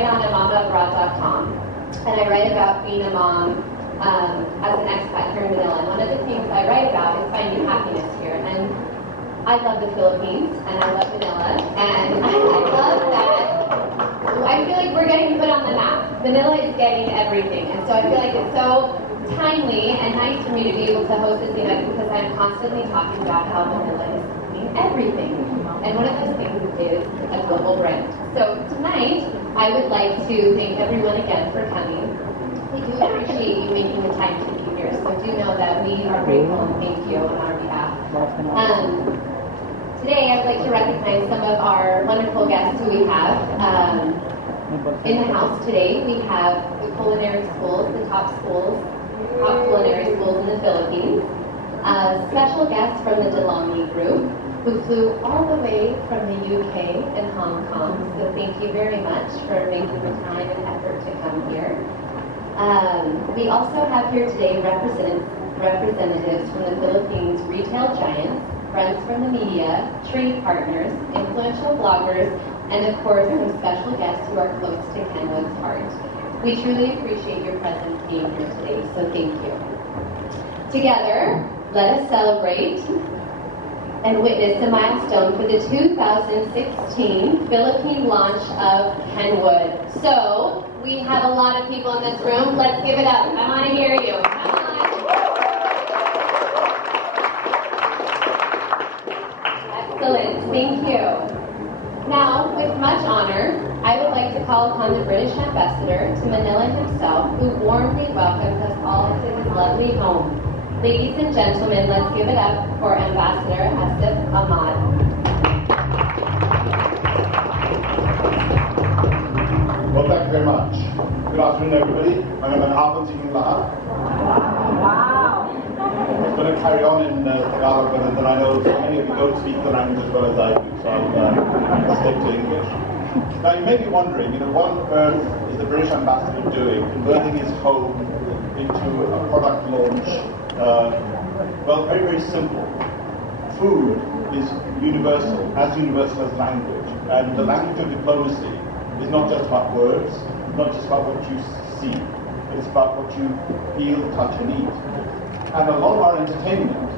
write on amamaabroad.com, and I write about being a mom as an expat here in Manila. And one of the things I write about is finding happiness here. And I love the Philippines, and I love Manila, and I love that I feel like we're getting put on the map. Manila is getting everything, and so I feel like it's so timely and nice for me to be able to host this event because I'm constantly talking about how Manila is doing everything. And one of those things is a global brand. So tonight, I would like to thank everyone again for coming. We do appreciate you making the time to be here, so do know that we are grateful and thank you on our behalf. Today, I'd like to recognize some of our wonderful guests who we have in the house today. We have the culinary schools, the top culinary schools in the Philippines. Special guests from the DeLonghi Group, who flew all the way from the UK and Hong Kong. So thank you very much for making the time and effort to come here. We also have here today representatives from the Philippines retail giants, friends from the media, trade partners, influential bloggers, and of course some special guests who are close to Kenwood's heart. We truly appreciate your presence being here today, so thank you. Together, let us celebrate and witness a milestone for the 2016 Philippine launch of Kenwood. So, we have a lot of people in this room. Let's give it up. I want to hear you. Come on. Excellent. Thank you. Now, with much honor, I would like to call upon the British ambassador to Manila himself, who warmly welcomes us all to his lovely home. Ladies and gentlemen, let's give it up for Ambassador Asif Ahmad. Well, thank you very much. Good afternoon, everybody. Magandang hapon sa inyong lahat. Wow! I'm going to carry on in Tagalog, but then I know so many of you don't speak the language as well as I do, so I'll stick to English. Now, you may be wondering, what on earth is the British ambassador doing, converting his home into a product launch? Well, very, very simple. Food is universal as language, and the language of diplomacy is not just about words, not just about what you see, it's about what you feel, touch, and eat. And a lot of our entertainment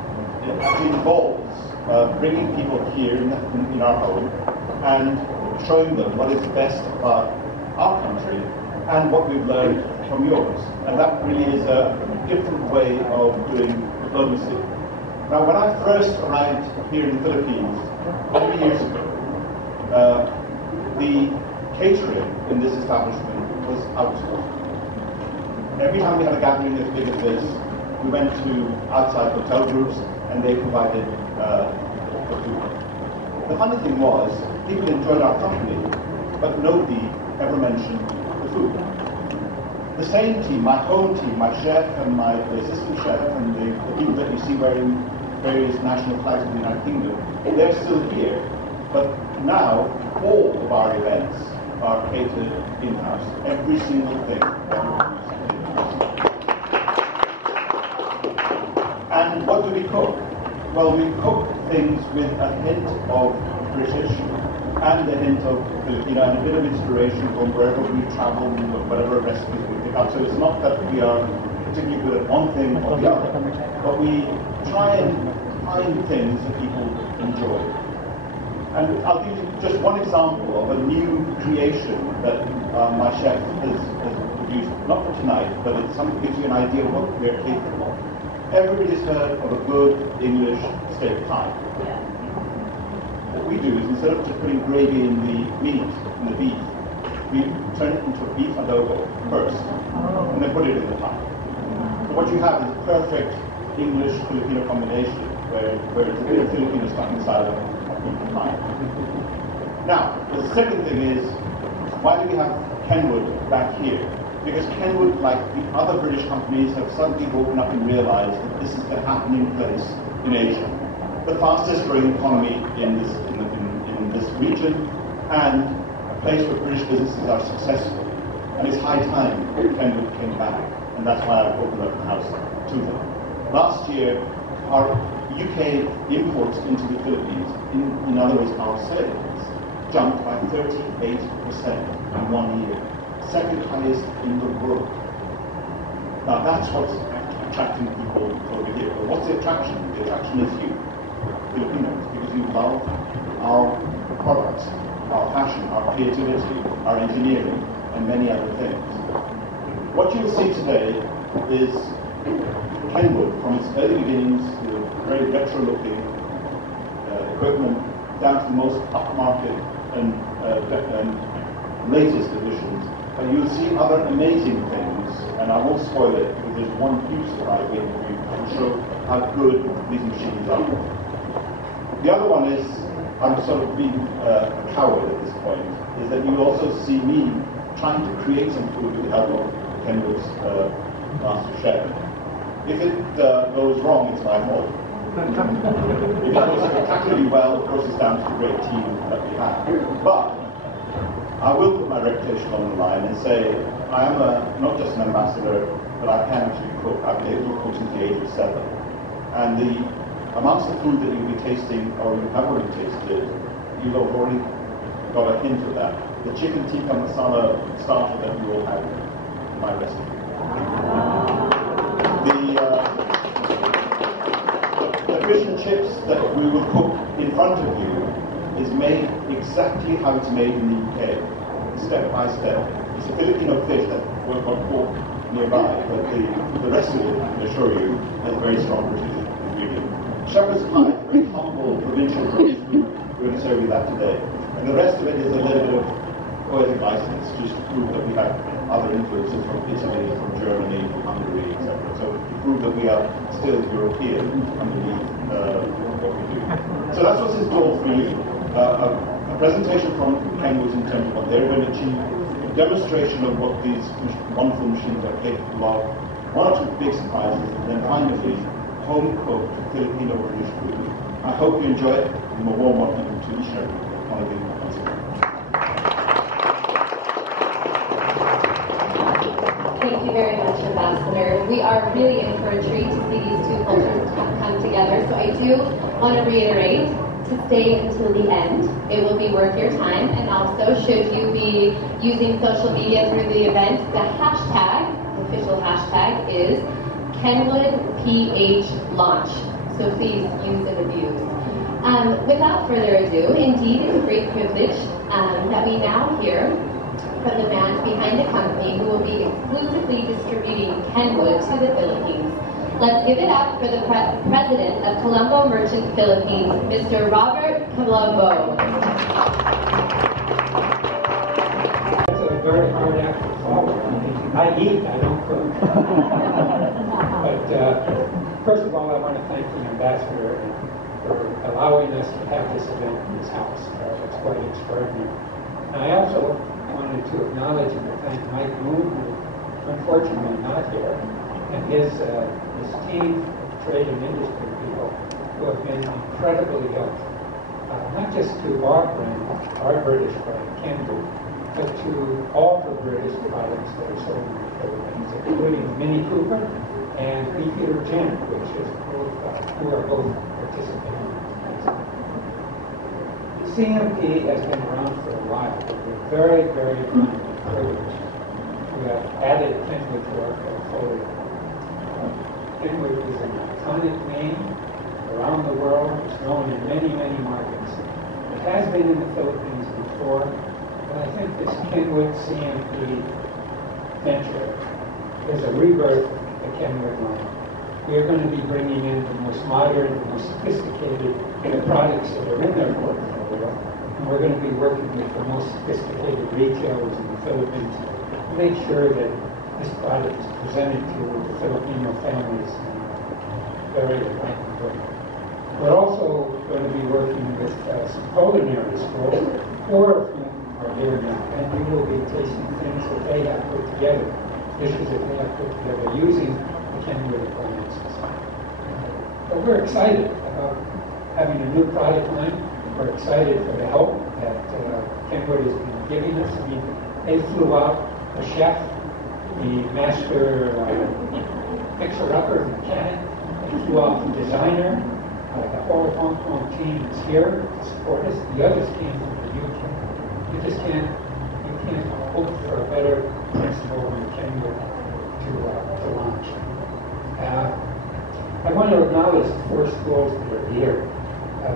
actually involves bringing people here in our home and showing them what is best about our country and what we've learned from yours. And that really is a different way of doing diplomacy. Now, when I first arrived here in the Philippines 20 years ago, the catering in this establishment was outsourced. Every time we had a gathering as big as this, we went to outside hotel groups and they provided the food. The funny thing was, people enjoyed our company, but nobody ever mentioned the food. The same team, my home team, my chef and the assistant chef and the people that you see wearing various national flags of the United Kingdom, they're still here. But now, all of our events are catered in-house. Every single thing. And what do we cook? Well, we cook things with a hint of British and a hint of Filipino and a bit of inspiration from wherever we travel, whatever recipes we pick up. So it's not that we are particularly good at one thing or the other, but we try and find things that people enjoy. And I'll give you just one example of a new creation that my chef has produced, not for tonight, but it's something that gives you an idea of what we're capable of. Everybody's heard of a good English steak pie. What we do is, instead of just putting gravy in the meat, in the beef, we turn it into a beef adobo first, and then put it in the pie. So what you have is a perfect English-Filipino combination, where it's a bit of Filipino stuck inside of the pie. Now, the second thing is, why do we have Kenwood back here? Because Kenwood, like the other British companies, have suddenly woken up and realized that this is the happening place in Asia. The fastest growing economy in this region, and a place where British businesses are successful. And it's high time Kenwood came back, and that's why I've opened up the house to them. Last year, our UK imports into the Philippines, in other words, our sales, jumped by 38% in 1 year. Second highest in the world. Now that's what's attracting people over here. But what's the attraction? The attraction is you, Filipinos, because you love our products, our passion, our creativity, our engineering, and many other things. What you'll see today is Kenwood, from its early beginnings to very retro-looking equipment, down to the most upmarket and latest editions. But you'll see other amazing things, and I won't spoil it, because there's one huge slide waiting for you to show how good these machines are. The other one is, I'm sort of being a coward at this point, is that you also see me trying to create some food with the help of Kenwood's master chef. If it goes wrong, it's my fault. If it goes spectacularly well, of course, it's down to the great team that we have. But I will put my reputation on the line and say I am not just an ambassador, but I can actually cook. I've been able to cook since the age of 7. And the amounts of food that you'll be tasting, or you have already tasted, you've already got a hint of that. The chicken tikka masala starter that you will have in my recipe. The fish and chips that we will cook in front of you is made exactly how it's made in the UK, step by step. It's a Filipino fish that we've got caught nearby, but the rest of it, I can assure you, has a very strong British ingredient. Shepherd's pie, very humble provincial British food. We're going to serve you that today. And the rest of it is a little bit of poetic license, just to prove that we have other influences from Italy, from Germany, from Hungary, etc. So to prove that we are still European underneath what we do. So that's what's in store for you. A presentation from Kenwood in terms of what they're going to achieve, a demonstration of what these wonderful machines are capable of, one or two big surprises, and then finally, home-cooked Filipino British food. I hope you enjoy it, and a warm welcome to each and every one of you once again. Thank you very much, Ambassador. We are really in for a treat to see these two cultures come together. So I do want to reiterate to stay until the end. It will be worth your time. And also, should you be using social media through the event, the hashtag, the official hashtag is KenwoodPHLaunch. So please use and abuse. Without further ado, indeed, it's a great privilege that we now hear from the man behind the company who will be exclusively distributing Kenwood to the Philippines. Let's give it up for the president of Colombo Merchant Philippines, Mr. Robert Colombo. It's a very hard act to follow. I eat, I don't cook. But first of all, I want to thank the ambassador for allowing us to have this event in his house. It's quite extraordinary. And I also wanted to acknowledge and to thank Mike Moon, who unfortunately not here, and his team, trade and industry people, who have been incredibly helpful, not just to our brand, our British brand, Kenwood, but to all the British products that are sold in the Philippines, including Mini Cooper and Beefeater Gin, which is both, who are both participating. CMP has been around for a while, but we're very, very privileged to have added Kenwood to our portfolio. Kenwood is an iconic name around the world. It's known in many, many markets. It has been in the Philippines before, but I think this Kenwood CMP venture is a rebirth of the Kenwood line. We are going to be bringing in the most modern, the most sophisticated products that are in their portfolio, and we're going to be working with the most sophisticated retailers in the Philippines to make sure that this product is presented to the Filipino families in a very important way. We're also going to be working with some culinary schools, 4 of whom are here now, and we will be tasting things that they have put together, dishes that they have put together using the Kenwood appliances. But we're excited about having a new product line. We're excited for the help that Kenwood has been giving us. I mean, they flew out a chef, the master fixer-upper mechanic, they flew out the designer, the whole Hong Kong team is here to support us. The others came from the UK. just can't hope for a better principal than Kenwood to launch. I want to acknowledge the 4 schools that are here.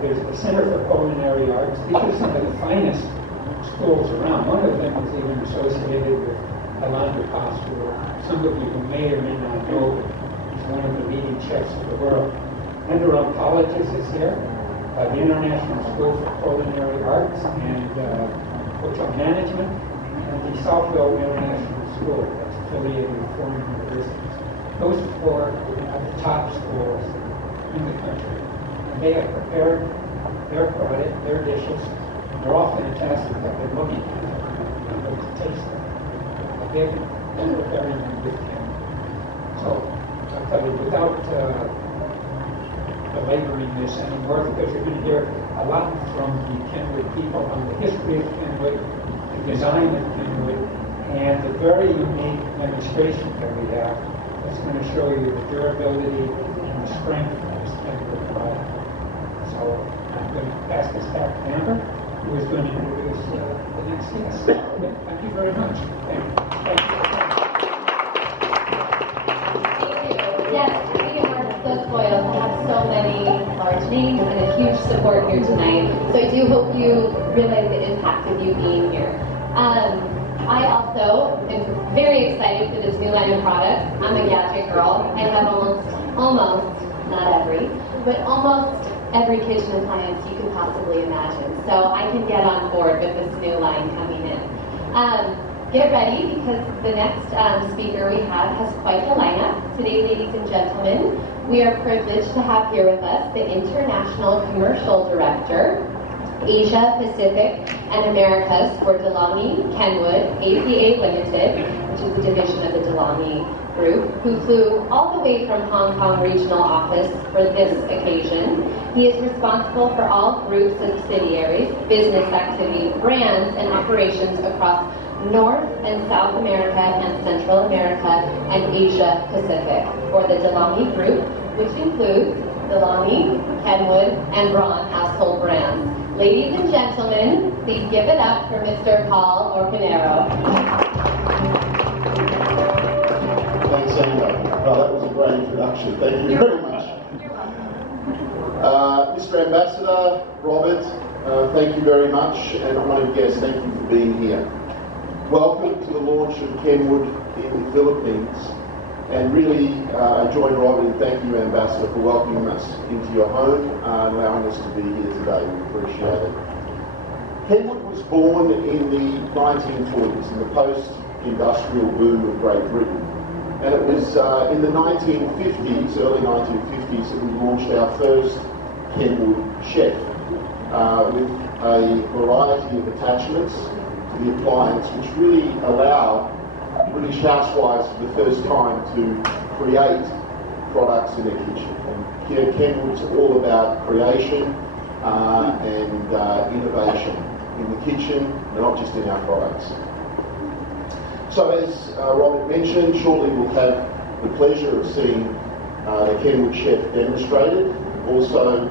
There's the Center for Culinary Arts. These are some of the finest schools around. One of them is even associated with Alondra School. Some of you may or may not know he's one of the leading chefs of the world. Underarm Politics is here, the International School for Culinary Arts and Hotel Management, and the Southville International School that's affiliated with foreign universities. Those 4 are the top schools in the country. And they have prepared their product, their dishes. They're all fantastic. I've been looking at them. I'm going to taste them. They've been preparing them with him. So, I'll tell you, without belaboring this anymore, because you're going to hear a lot from the Kenwood people on the history of Kenwood, the design of Kenwood, and the very unique demonstration that we have that's going to show you the durability and the strength of this Kenwood product. So I'm going to pass this back to Amber, who is going to introduce the next guest. Thank you very much. Thank you. Yes, we are so spoiled to have so many large names and a huge support here tonight. So I do hope you realize the impact of you being here. I also am very excited for this new line of products. I'm a gadget girl. I have almost, not every, but almost every kitchen appliance you could possibly imagine. So I can get on board with this new line coming in. Get ready, because the next speaker we have has quite a lineup. Today, ladies and gentlemen, we are privileged to have here with us the International Commercial Director, Asia, Pacific, and Americas for DeLonghi Kenwood APA Limited, which is a division of the DeLonghi Group, who flew all the way from Hong Kong Regional Office for this occasion. He is responsible for all group subsidiaries, business activity, brands, and operations across North and South America and Central America and Asia Pacific for the DeLonghi Group, which includes DeLonghi, Kenwood, and Braun household brands. Ladies and gentlemen, please give it up for Mr. Paul Orcanero. Thanks, Amber. Well, that was a great introduction. Thank you very much. Mr. Ambassador, Robert, thank you very much, and honoured guests, thank you for being here. Welcome to the launch of Kenwood in the Philippines, and really I join Robert in thanking you, Ambassador, for welcoming us into your home and allowing us to be here today. We appreciate it. Kenwood was born in the 1940s, in the post-industrial boom of Great Britain. And it was in the 1950s, early 1950s, that we launched our first Kenwood chef with a variety of attachments to the appliance, which really allowed British housewives for the first time to create products in their kitchen. And here Kenwood's all about creation and innovation in the kitchen, and not just in our products. So as Robert mentioned, shortly we'll have the pleasure of seeing the Kenwood chef demonstrated. Also,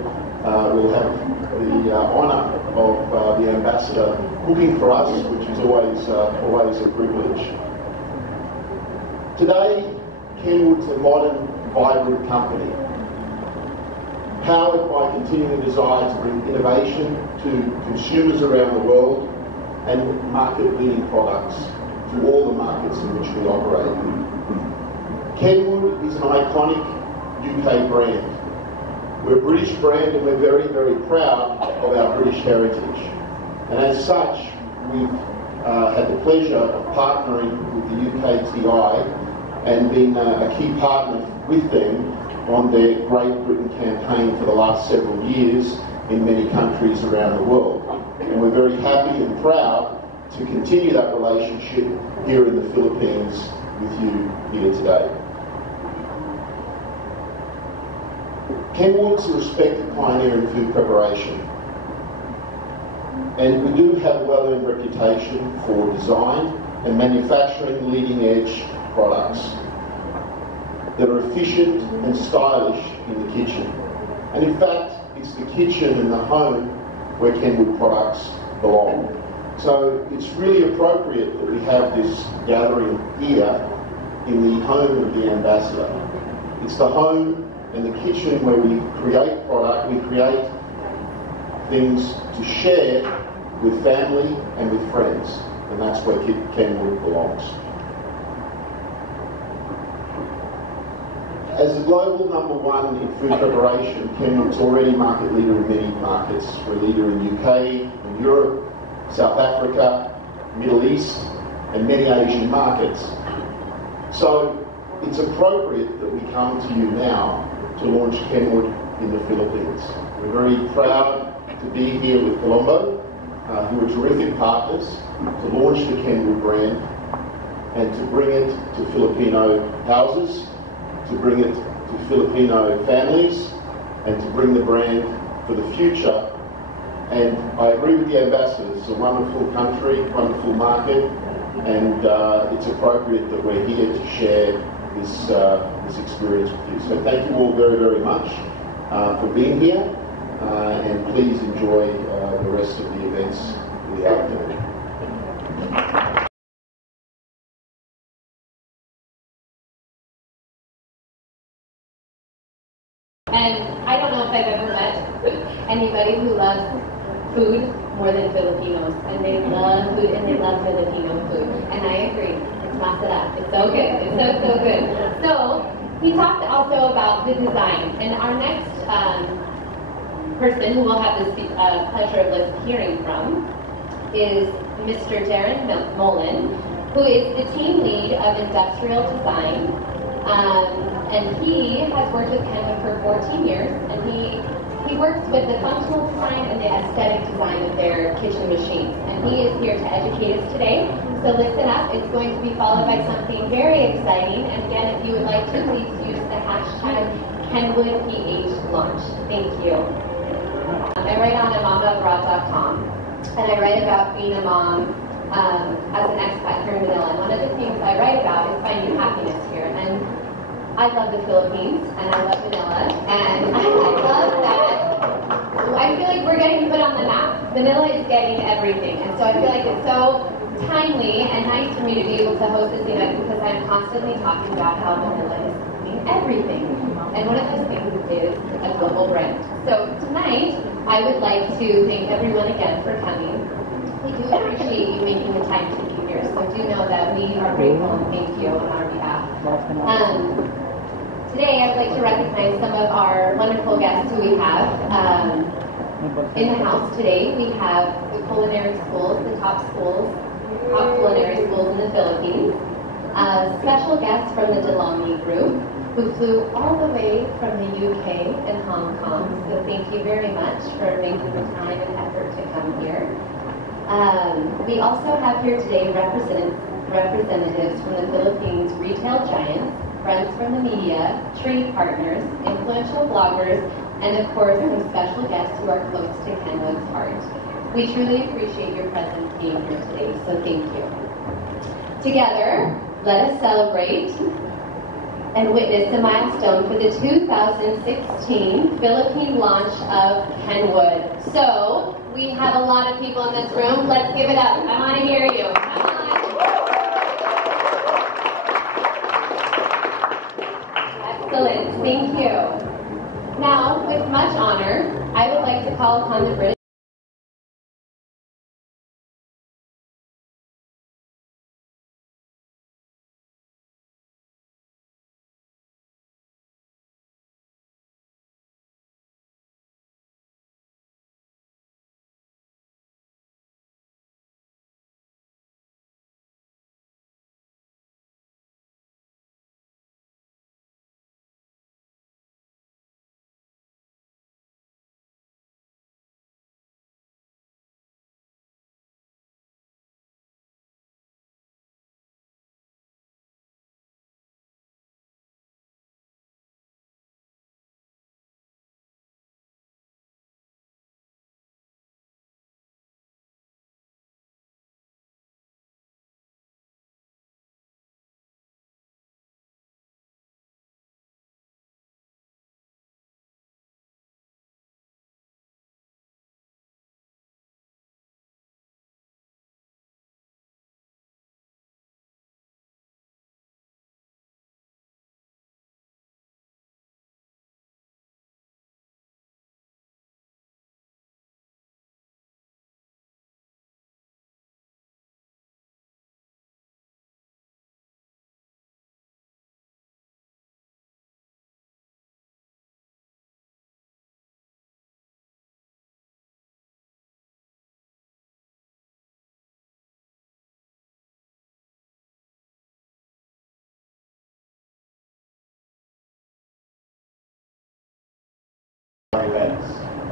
we'll have the honour of the ambassador cooking for us, which is always a privilege. Today, Kenwood's a modern, vibrant company, powered by continuing desire to bring innovation to consumers around the world and market-leading products to all the markets in which we operate. Kenwood is an iconic UK brand. We're a British brand, and we're very, very proud of our British heritage. And as such, we've had the pleasure of partnering with the UKTI and been a key partner with them on their Great Britain campaign for the last several years in many countries around the world. And we're very happy and proud to continue that relationship here in the Philippines with you here today. Kenwood's a respected pioneer in food preparation, and we do have a well-earned reputation for design and manufacturing leading-edge products that are efficient and stylish in the kitchen. And in fact, it's the kitchen and the home where Kenwood products belong. So it's really appropriate that we have this gathering here in the home of the ambassador. It's the home and the kitchen where we create product, we create things to share with family and with friends, and that's where Kenwood belongs. As the global #1 in food preparation, Kenwood's already market leader in many markets. We're a leader in UK, in Europe, South Africa, Middle East, and many Asian markets. So it's appropriate that we come to you now to launch Kenwood in the Philippines. We're very proud to be here with Colombo, who are terrific partners, to launch the Kenwood brand and to bring it to Filipino houses, to bring it to Filipino families, and to bring the brand for the future. And I agree with the ambassador, it's a wonderful country, wonderful market, and it's appropriate that we're here to share this experience with you. So thank you all very, very much for being here, and please enjoy the rest of the events of the afternoon. And I don't know if I've ever met anybody who loves food more than Filipinos. And they love food and they love Filipino food. And I agree. It's masarap. It's so good. It's so, so good. So he talked also about the design. And our next person who we'll have the pleasure of hearing from is Mr. Darren Mullen, who is the team lead of industrial design. And he has worked with Kenwood for 14 years, and he works with the functional design and the aesthetic design of their kitchen machines. And he is here to educate us today. So listen up, it's going to be followed by something very exciting. And again, if you would like to, please use the hashtag KenwoodPHLaunch. Thank you. I write on amamabroad.com, and I write about being a mom as an expat here in Manila. And one of the things I write about is finding happiness here. And I love the Philippines, and I love Manila, and I love that. I feel like we're getting put on the map. Manila is getting everything, and so I feel like it's so timely and nice for me to be able to host this event because I'm constantly talking about how Manila is doing everything. And one of those things is a global brand. So tonight, I would like to thank everyone again for coming. We do appreciate you making the time to be here, so do know that we are grateful and thank you on our behalf. Today, I would like to recognize some of our wonderful guests who we have in the house today. We have the culinary schools, the top culinary schools in the Philippines. Special guests from the DeLonghi Group, who flew all the way from the UK and Hong Kong. So thank you very much for making the time and effort to come here. We also have here today representatives from the Philippines retail giants, friends from the media, trade partners, influential bloggers, and of course some special guests who are close to Kenwood's heart. We truly appreciate your presence being here today, so thank you. Together, let us celebrate and witness the milestone for the 2016 Philippine launch of Kenwood. So, we have a lot of people in this room. Let's give it up. I want to hear you. Come on. Excellent. Thank you. Now, with much honor, I would like to call upon the British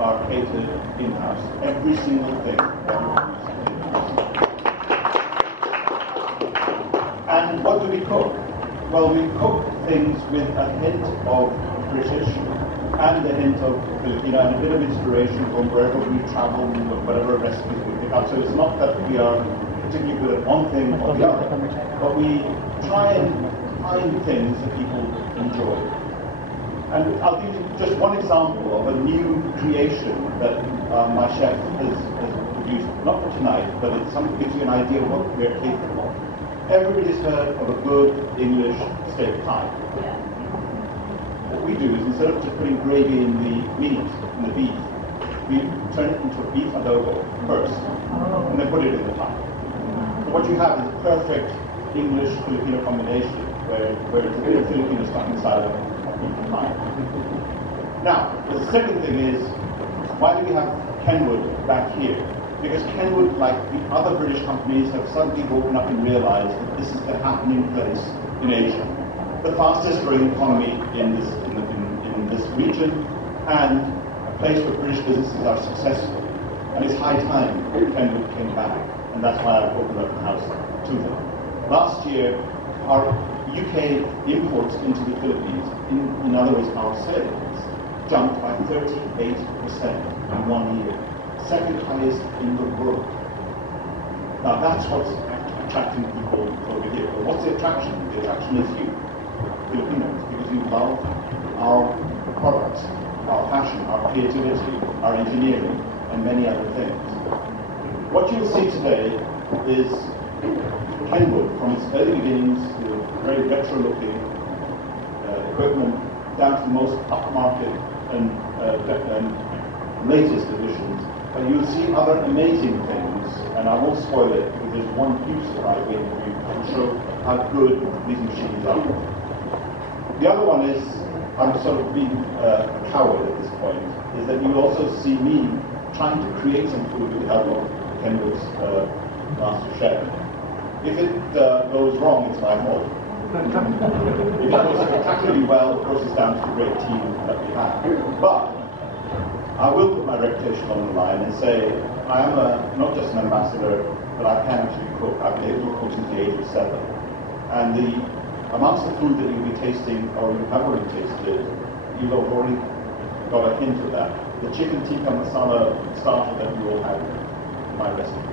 are catered in-house. Every single thing. And what do we cook? Well, we cook things with a hint of British and a hint of Filipino and a bit of inspiration from wherever we travel, whatever recipes we pick up. So it's not that we are particularly good at one thing or the other, but we try and find things that people enjoy. And I'll give you just one example of a new creation that my chef has produced, not for tonight, but it gives you an idea of what we're capable of. Everybody's heard of a good English steak pie. What we do is, instead of just putting gravy in the meat, in the beef, we turn it into a beef adobo first, and then put it in the pie. So what you have is a perfect English-Filipino combination, where it's a bit of Filipino stuff inside of a beef pie. Now, the second thing is, why do we have Kenwood back here? Because Kenwood, like the other British companies, have suddenly woken up and realized that this is the happening place in Asia. The fastest growing economy in this region, and a place where British businesses are successful. And it's high time Kenwood came back, and that's why I've opened up the house to them. Last year, our UK imports into the Philippines, in other words, our sales, jumped by 38% in 1 year. Second highest in the world. Now that's what's attracting people over here. But what's the attraction? The attraction is you, Filipinos, because you love our products, our passion, our creativity, our engineering, and many other things. What you'll see today is Kenwood, from its early beginnings to very retro-looking equipment, down to the most upmarket and latest editions. And you'll see other amazing things, and I won't spoil it because there's one huge surprise waiting for you to show how good these machines are. The other one is, I'm sort of being a coward at this point, is that you also see me trying to create some food with the help of Kenwood's master chef. If it goes wrong, it's my fault. If it goes spectacularly well, of course it's down to the great team that we have. But I will put my reputation on the line and say I am not just an ambassador, but I can actually cook. I've been able to cook since the age of 7. And the amounts of food that you'll be tasting, or you have already tasted, you've already got a hint of that. The chicken tikka masala starter that you all have in my recipe.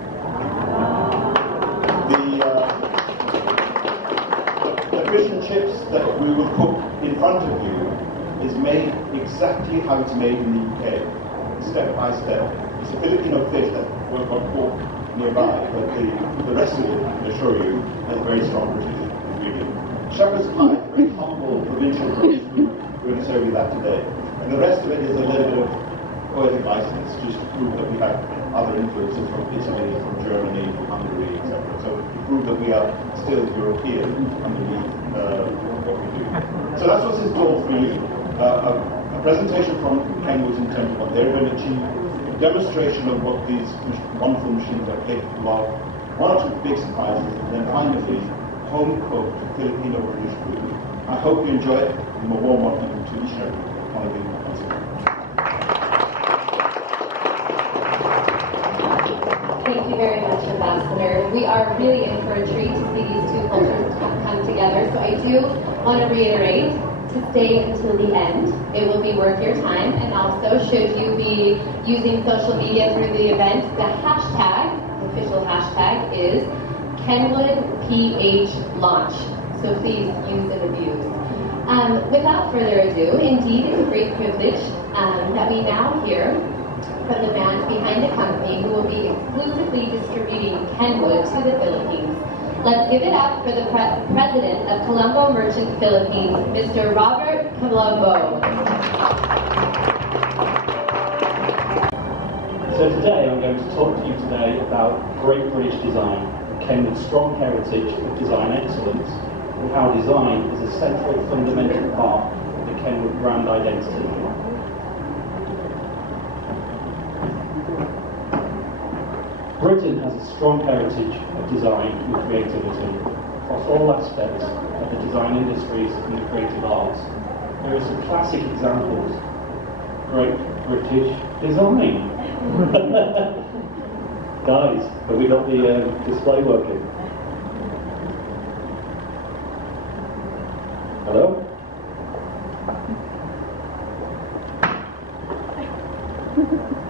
The fish and chips that we will cook in front of you is made exactly how it's made in the UK, step by step. It's a Filipino fish that we've got caught nearby, but the rest of it, I can assure you, has a very strong British ingredient. Shepherd's pie, very humble, provincial British food. We're going to serve you that today. And the rest of it is a little bit of poetic license, just to prove that we have other influences from Italy, from Germany, from Hungary, etc. So to prove that we are still European underneath what we do. So that's what's in store for you. A presentation from Kenwood in terms of what they're going to achieve, a demonstration of what these wonderful machines are capable of, one or two big surprises, and then finally, home-cooked Filipino British food. I hope you enjoy it, and a warm welcome to each and every one of you once again. Thank you very much, Ambassador. We are really in for a treat to see these two cultures come together, so I do want to reiterate to stay until the end. It will be worth your time, and also should you be using social media through the event, the hashtag, the official hashtag is KenwoodPHLaunch. So please use and abuse. Without further ado, indeed it's a great privilege that we now hear from the man behind the company who will be exclusively distributing Kenwood to the Philippines. Let's give it up for the president of Colombo Merchant Philippines, Mr. Robert Colombo. So today I'm going to talk to you today about great British design, Kenwood's strong heritage of design excellence, and how design is a central fundamental part of the Kenwood brand identity. Britain has a strong heritage of design and creativity across all aspects of the design industries and the creative arts. There are some classic examples of great British design. Guys, have we got the display working? Hello?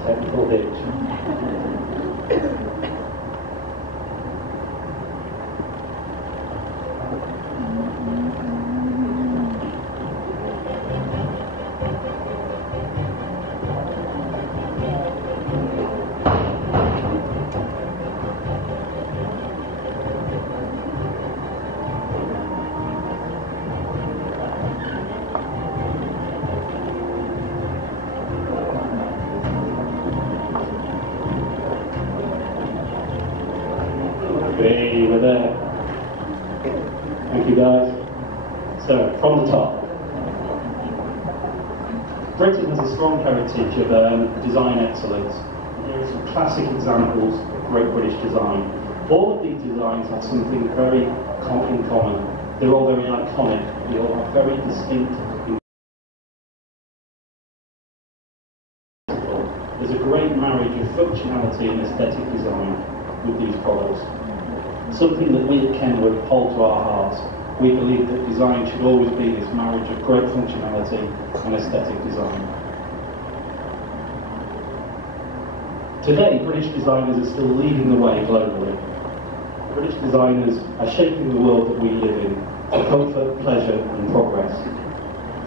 Technical hitch. Hey, we're there. Thank you, guys. So, from the top. Britain has a strong heritage of design excellence. Here are some classic examples of great British design. All of these designs have something very in common. They're all very iconic. They all have very distinct. There's a great marriage of functionality and aesthetic design with these products. Something that we at Kenwood hold to our hearts. We believe that design should always be this marriage of great functionality and aesthetic design. Today, British designers are still leading the way globally. British designers are shaping the world that we live in for comfort, pleasure and progress.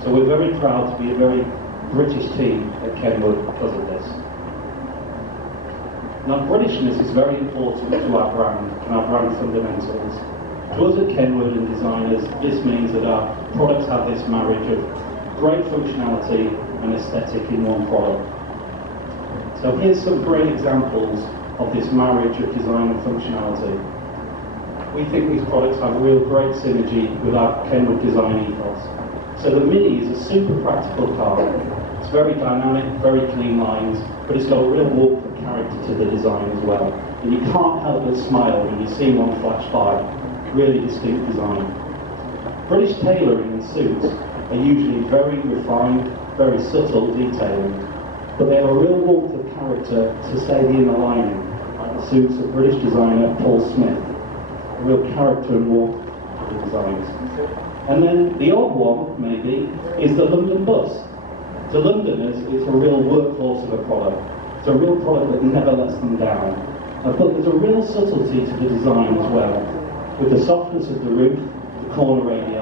So we're very proud to be a very British team at Kenwood because of this. Now, Britishness is very important to our brand and our brand fundamentals. To us at Kenwood and designers, this means that our products have this marriage of great functionality and aesthetic in one product. So here's some great examples of this marriage of design and functionality. We think these products have real great synergy with our Kenwood design ethos. So the Mini is a super practical car. It's very dynamic, very clean lines, but it's got a real warmth of character to the design as well. And you can't help but smile when you see one flash by. Really distinct design. British tailoring in suits are usually very refined, very subtle detailing, but they have a real warmth of character to stay the inner lining, like the suits of British designer Paul Smith. A real character and warmth to the designs. And then the odd one, maybe, is the London bus. To Londoners, it's a real workhorse of a product. It's a real product that never lets them down. But there's a real subtlety to the design as well, with the softness of the roof, the corner radii,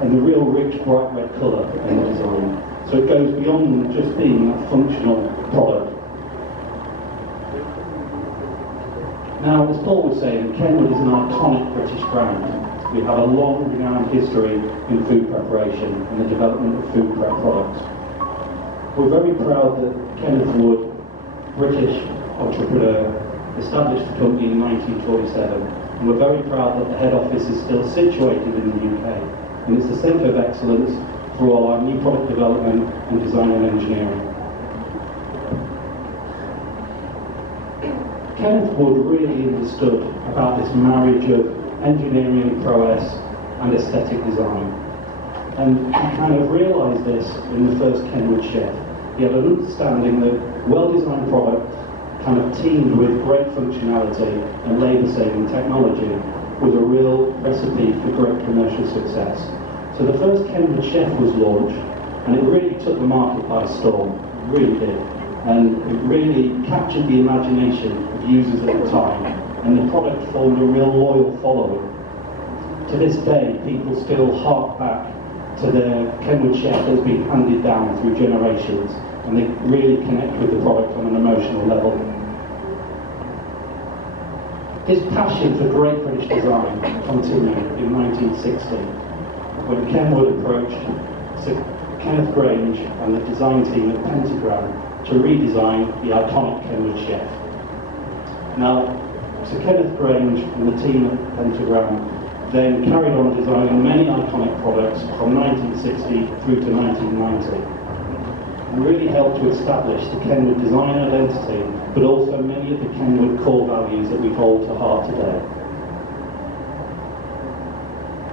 and the real rich bright red colour in the design. So it goes beyond just being a functional product. Now, as Paul was saying, Kenwood is an iconic British brand. We have a long renowned history in food preparation and the development of food prep products. We're very proud that Kenneth Wood, British entrepreneur, established the company in 1947, and we're very proud that the head office is still situated in the UK, and it's the centre of excellence for all our new product development and design and engineering. Kenneth Wood really understood about this marriage of engineering prowess and aesthetic design. And he kind of realised this in the first Kenwood chef. He had an understanding that well-designed product kind of teamed with great functionality and labour-saving technology was a real recipe for great commercial success. So the first Kenwood chef was launched, and it really took the market by storm. It really did. And it really captured the imagination of users at the time, and the product formed a real loyal following. To this day, people still hark back to their Kenwood chef that's been handed down through generations, and they really connect with the product on an emotional level. His passion for great British design continued in 1960, when Kenwood approached Sir Kenneth Grange and the design team at Pentagram to redesign the iconic Kenwood chef. Now, Sir Kenneth Grange and the team at Pentagram then carried on designing many iconic products from 1960 through to 1990, and really helped to establish the Kenwood design identity, but also many of the Kenwood core values that we hold to heart today.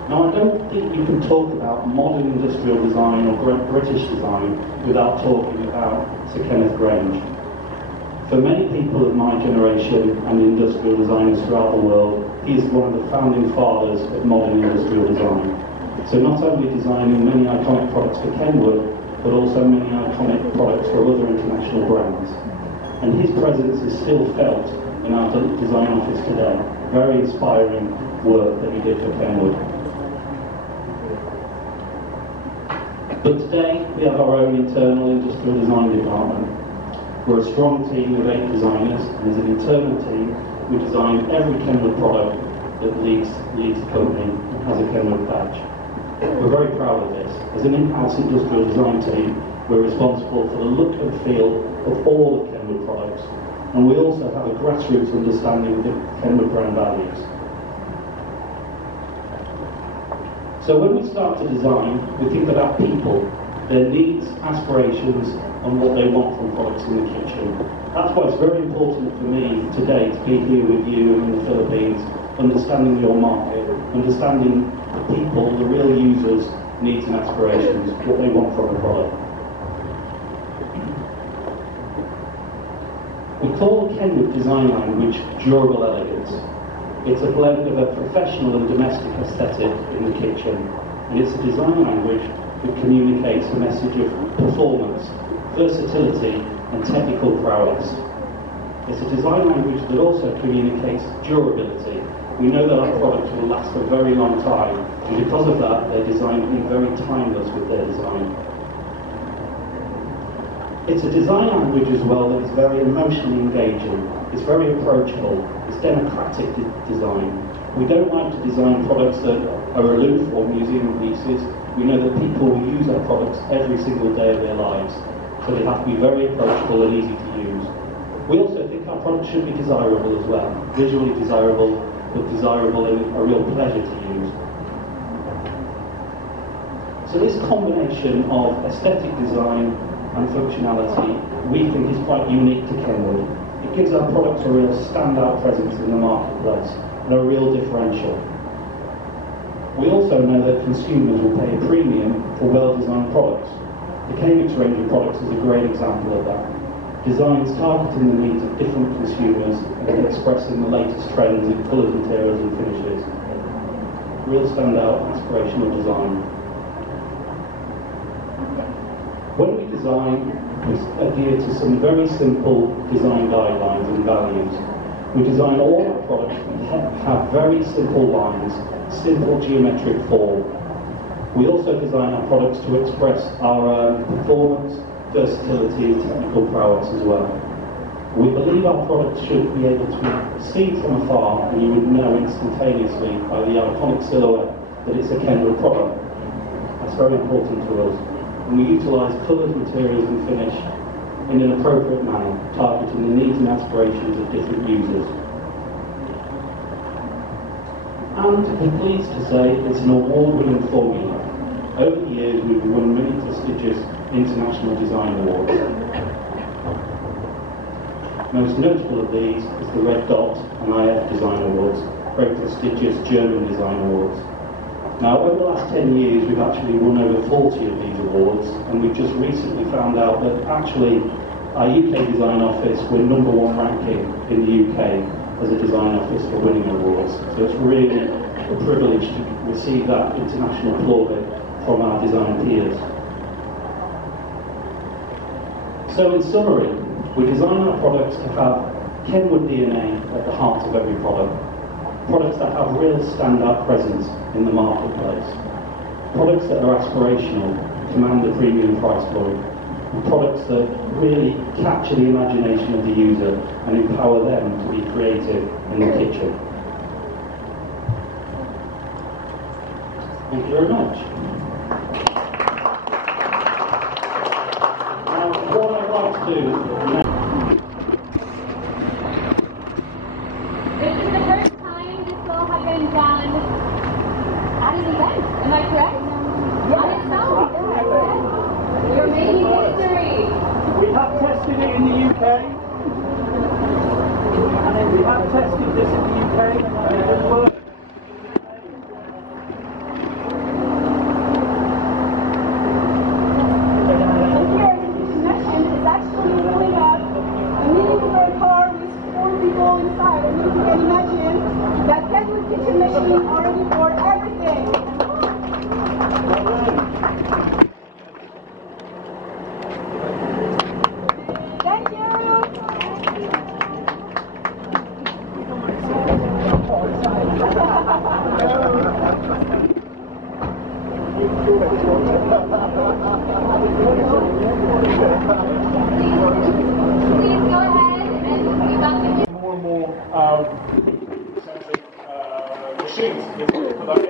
Now, I don't think you can talk about modern industrial design or Great British design without talking about Sir Kenneth Grange. For many people of my generation and industrial designers throughout the world, he is one of the founding fathers of modern industrial design. So not only designing many iconic products for Kenwood, but also many iconic products for other international brands. And his presence is still felt in our design office today. Very inspiring work that he did for Kenwood. But today, we have our own internal industrial design department. We're a strong team of 8 designers, and as an internal team, we design every Kenwood product that leads the company and has a Kenwood badge. We're very proud of this. As an in-house industrial design team, we're responsible for the look and feel of all of Kenwood products, and we also have a grassroots understanding of the Kenwood brand values. So when we start to design, we think about people, their needs, aspirations, and what they want from products in the kitchen. That's why it's very important for me today to be here with you in the Philippines, understanding your market, understanding the people, the real users' needs and aspirations, what they want from a product. We call the Kenwood design language durable elegance. It's a blend of a professional and domestic aesthetic in the kitchen, and it's a design language that communicates a message of performance, versatility, and technical prowess. It's a design language that also communicates durability. We know that our products will last a very long time, and because of that, they're designed to be very timeless with their design. It's a design language as well that is very emotionally engaging. It's very approachable. It's democratic design. We don't like to design products that are aloof or museum pieces. We know that people will use our products every single day of their lives, so they have to be very approachable and easy to use. We also think our products should be desirable as well, visually desirable, but desirable and a real pleasure to use. So this combination of aesthetic design and functionality we think is quite unique to Kenwood. It gives our products a real standout presence in the marketplace and a real differential. We also know that consumers will pay a premium for well-designed products. The K-Mix range of products is a great example of that. Designs targeting the needs of different consumers and expressing the latest trends in colours, materials and finishes. Real standout aspirational design. When we design, we adhere to some very simple design guidelines and values. We design all our products that have very simple lines, simple geometric form. We also design our products to express our performance, versatility and technical prowess as well. We believe our products should be able to be seen from afar and you would know instantaneously by the iconic silhouette that it's a Kenwood product. That's very important to us. And we utilise colours, materials and finish in an appropriate manner, targeting the needs and aspirations of different users. And we're pleased to say it's an award-winning formula. Over the years we've won many prestigious international design awards. Most notable of these is the Red Dot and IF Design Awards, very prestigious German design awards. Now, over the last 10 years, we've actually won over 40 of these awards, and we've just recently found out that actually our UK design office, we're #1 ranking in the UK as a design office for winning awards. So it's really a privilege to receive that international plaudit from our design peers. So in summary, we design our products to have Kenwood DNA at the heart of every product. Products that have real standout presence in the marketplace. Products that are aspirational, command a premium price point. And products that really capture the imagination of the user and empower them to be creative in the kitchen. Thank you very much. Now, what I'd like to do This is the first time this will have been done at an event, am I correct? On its own. You're making history. We have tested it in the UK, and we have tested this in the UK, and it does work. Please go ahead and we welcome you. More and more machines for that.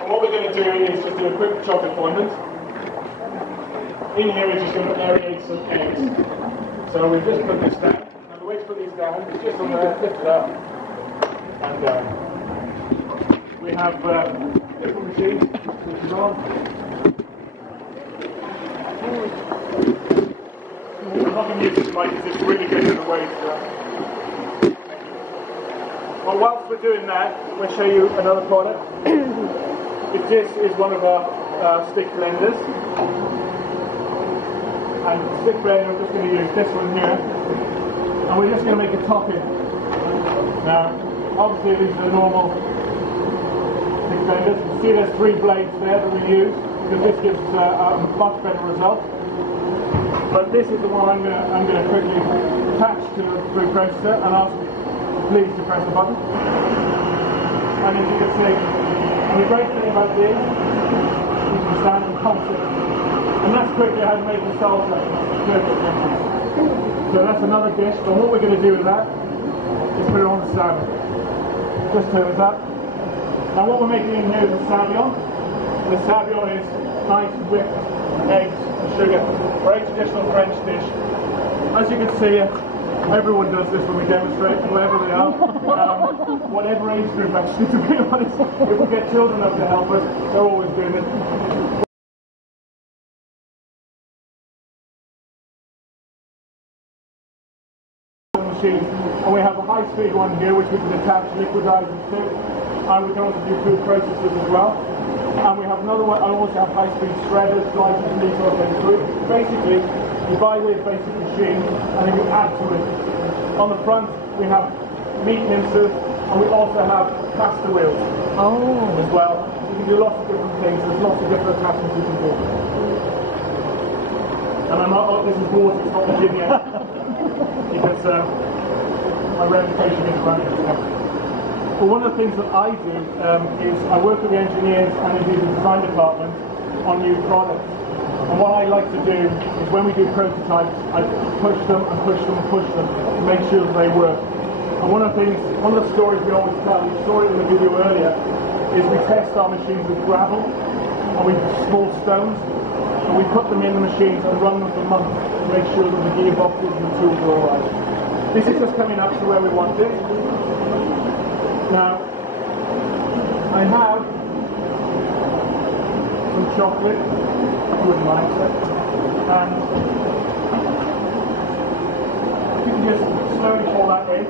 And what we're going to do is just do a quick chocolate fondant. In here we're just going to aerate some eggs. So we've just put this down. Now the way to put these down is just on there, lift it up, and we have different machines, which is on. I'm not going to use this mic because it's really getting in the way. Well, whilst we're doing that, we'll show you another product. This is one of our stick blenders. And stick blender, I'm just going to use this one here. And we're just going to make a topping. Now, obviously these are normal stick blenders. You see there's 3 blades there that we use, because this gives a much better result. But this is the one I'm going to quickly attach to the food processor and ask please to press the button. And as you can see, the great thing about this is you can stand and concentrate. And that's quickly how to make the salsa. So that's another dish, but what we're going to do with that is put it on the salad. Just turn it up. Now what we're making in here is a savion. The savion is nice whipped eggs and sugar. Very traditional French dish. As you can see, everyone does this when we demonstrate, wherever they are. Whatever age group, actually, to be honest. If we get children up to help us, they're always doing it. Machine. And we have a high-speed one here, which we can attach liquidizers to. And we can also do food processors as well. And we have another one, I also have high-speed shredders, slicers, and these sort of things. So basically, you buy this basic machine, and then you add to it. On the front, we have meat mincers, and we also have pasta wheels as well. You can do lots of different things. There's lots of different attachments you can do. And I'm not, this is water, it's not the gym yet. Because my reputation is running it. But one of the things that I do is I work with the engineers and indeed the design department on new products. And what I like to do is when we do prototypes, I push them and push them and push them to make sure that they work. And one of the stories we always tell, we saw it in the video earlier, is we test our machines with gravel and with small stones, and we put them in the machines and run them for months to make sure that the gearboxes and the tools are alright. This is just coming up to where we want it. Now, I have some chocolate, I wouldn't mind it, and you can just slowly pour that in.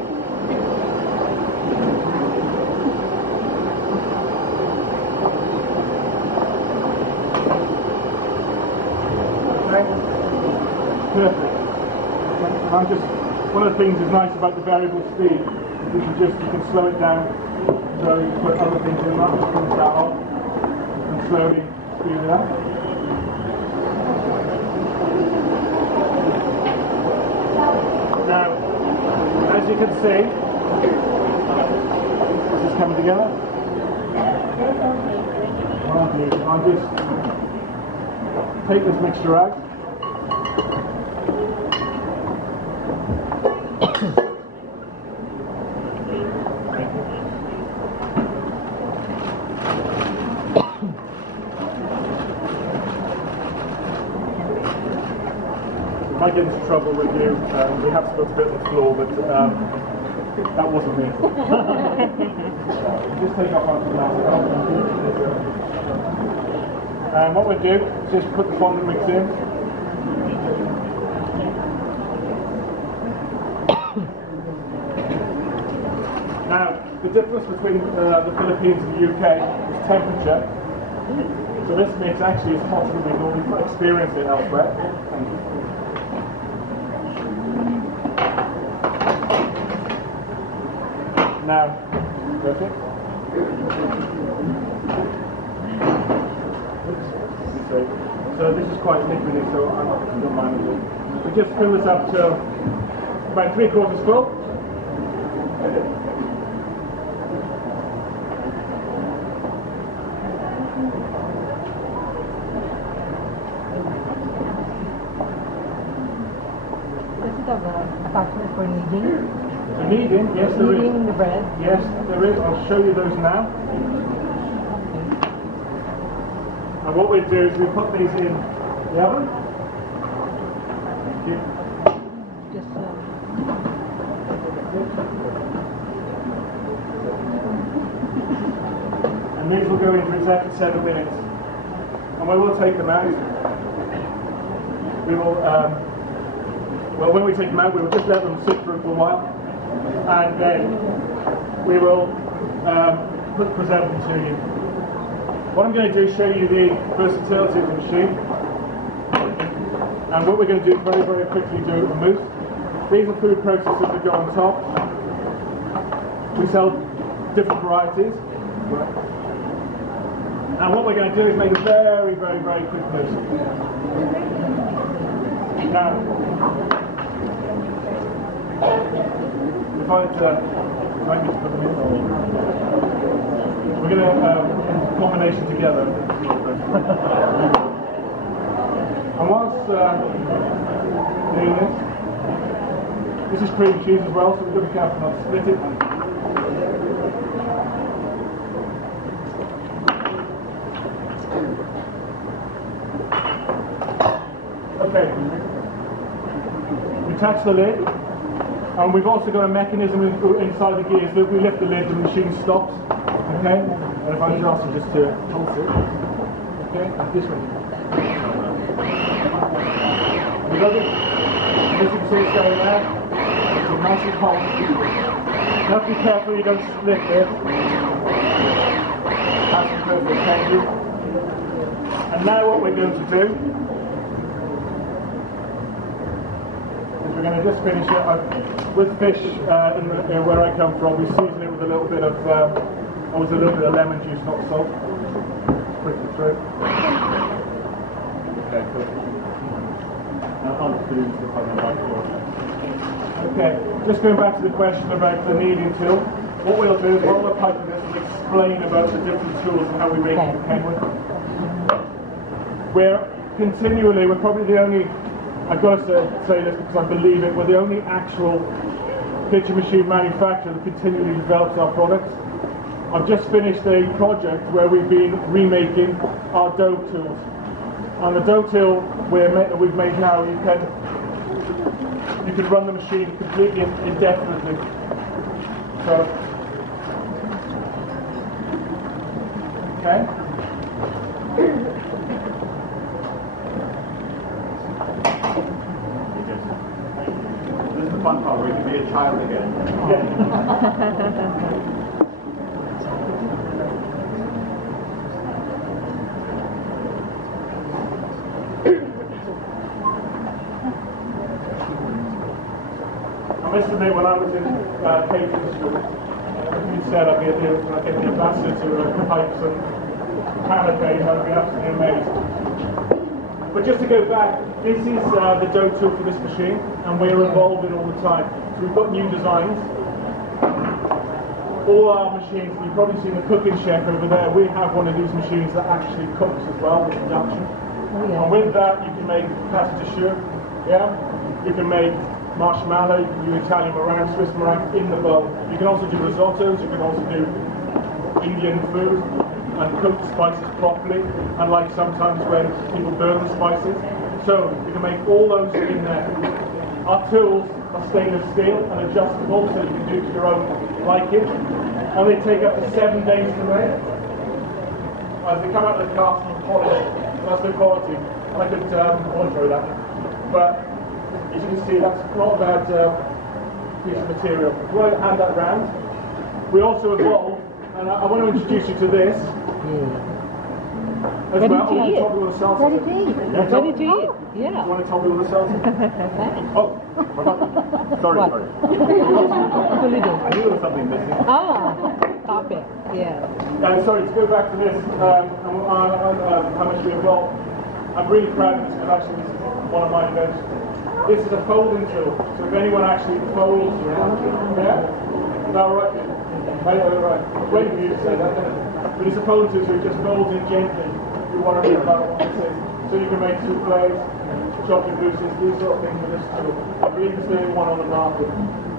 Okay, perfect. I'm just, one of the things that's nice about the variable speed. You can slow it down, so you put other things in that, just finish that off, and slowly speed it up. Now, as you can see, this is coming together. What I'll do is I'll just take this mixture out. I might get into trouble with you. We have spilled a bit on the floor, but that wasn't me. Just take off our plastic. And what we'll do is just put the fondant mix in. Now, the difference between the Philippines and the UK is temperature. So this mix actually is hotter than we normally experience it elsewhere. Now, perfect. So this is quite liquidy, so I don't mind it. We just fill this up to about 3/4 full. of an attachment for kneading? For kneading, yes, there is. Kneading the bread? Yes, there is. I'll show you those now. And what we do is we put these in the oven. Just and these will go in for exactly 7 minutes. And when we'll take them out, we will, well, when we take them out, we will just let them sit for a little while, and then we will present them to you. What I'm going to do is show you the versatility of the machine, and what we're going to do is very, very quickly do a mousse. These are food processors that go on top. We sell different varieties. And what we're going to do is make a very, very, very quick mousse. Now, if I'd like you to put them in, we're going to combination together. And whilst doing this is cream cheese as well, so we've got to be careful not to split it. Okay, we attach the lid, and we've also got a mechanism inside the gears that we lift the lid, the machine stops. Okay, and if I just ask you just to pulse it, okay, this way. You got it? As you can see, it's going there. It's nice and hot. You have to be careful you don't split this. That's the perfect technique. And now what we're going to do is we're going to just finish it with fish where I come from. We season it with a little bit of lemon juice, not salt. Quickly through. Okay, cool. Okay, just going back to the question about the kneading tool. What we'll do is while we're piping this, we'll explain about the different tools and how we make it in Kenwood. We're probably the only, I've got to say this because I believe it, we're the only actual pitcher machine manufacturer that continually develops our products. I've just finished a project where we've been remaking our dough tools. And the dough tool we've made now, you can run the machine completely indefinitely. So, okay. This is the fun part where you can be a child again. I must admit, when I was in catering school, you said I'd be the ambassador to pipes and canapes, I'd be absolutely amazed. But just to go back, this is the dough tool for this machine, and we're evolving all the time. So we've got new designs. All our machines, you've probably seen the cooking chef over there, we have one of these machines that actually cooks as well with induction. Oh, yeah. And with that, you can make pâte de choux, yeah? You can make marshmallow, you can do Italian meringue, Swiss meringue in the bowl. You can also do risottos, you can also do Indian food and cook the spices properly, unlike sometimes when people burn the spices. So you can make all those in there. Our tools are stainless steel and adjustable, so you can do to your own liking. And they take up to 7 days to make. As they come out of the cast and polished, that's the quality. And I could won't throw that. But as you can see, that's not a bad piece of material. If I hand that round, we also evolve, and I want to introduce you to this. As Ready well. to eat. Ready to eat. Ready to eat. Yeah. You want to tell me what the salsa? Oh, sorry. What? What will you do? I knew there was something missing. Ah, stop it. Yeah. Sorry, to go back to this, how much we evolved. I'm really proud of this because actually this is one of my inventions. This is a folding tool, so if anyone actually folds around, yeah? Is that right? Right. Wait for you to say that, but it's a folding tool, so it just folds in gently. You want to know about what it is. So you can make soufflés, chocolate mousses, these sort of things with this tool. believe it's the only one on the market.